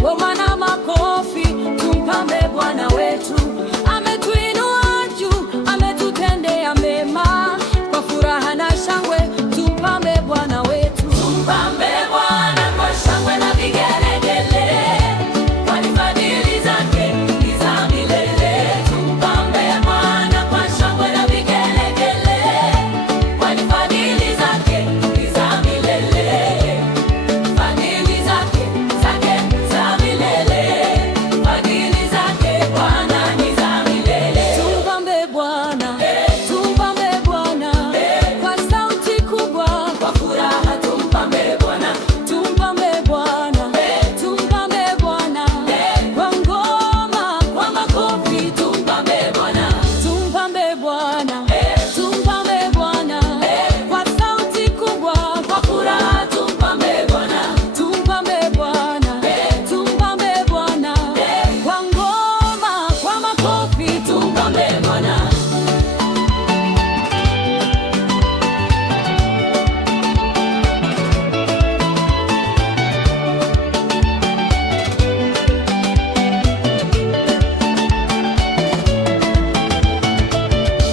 ngoma na makofi, tumpambe Bwana wetu. Ametuinua juu, ametutendea mema, kwa furaha na shangwe tumpambe Bwana wetu. Tumpambe Bwana kwa shangwe na vigelegele, kwani fadhili zake ni za milele. Tumpambe Bwana kwa shangwe na vigelegele, kwani fadhili zake ni za milele. Fadhili zake za milele, fadhili zake Bwana ni za milele. Tumpambe Bwana, tumpambe Bwana kwa sauti kubwa, Kwa furaha tumpambe Bwana, tumpambe Bwana, tumpambe Bwana kwa ngoma, kwa makofi, tumpambe Bwana, tumpambe Bwana, tumpambe Bwana kwa sauti kubwa, kwa furaha tumpambe Bwana, tumpambe Bwana, tumpambe Bwana kwa ngoma, kwa makofi, tumpambe Bwana.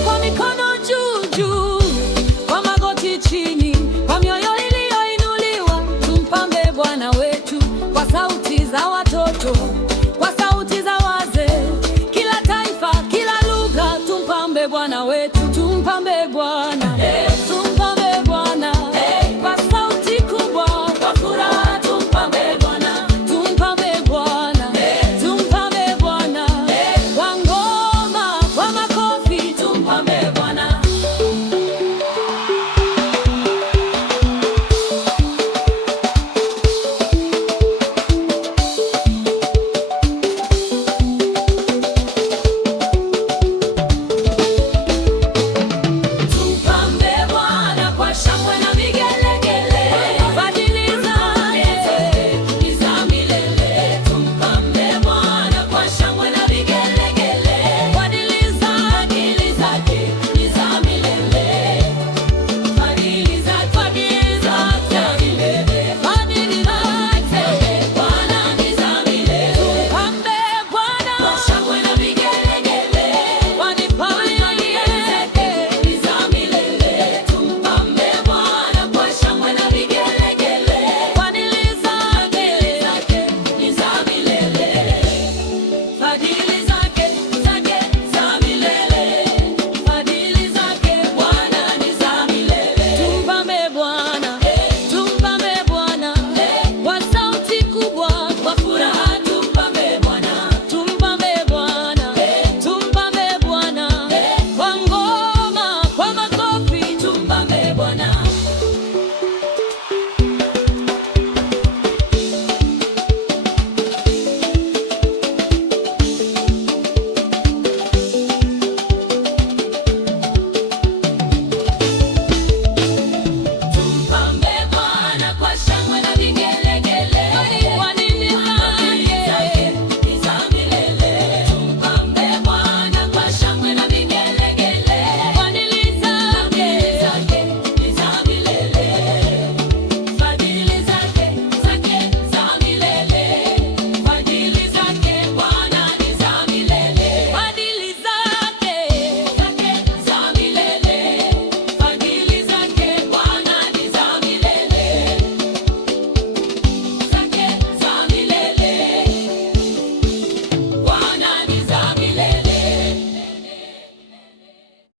kwa mikono juu juu, kwa magoti chini, kwa mioyo iliyoinuliwa, tumpambe Bwana wetu kwa sauti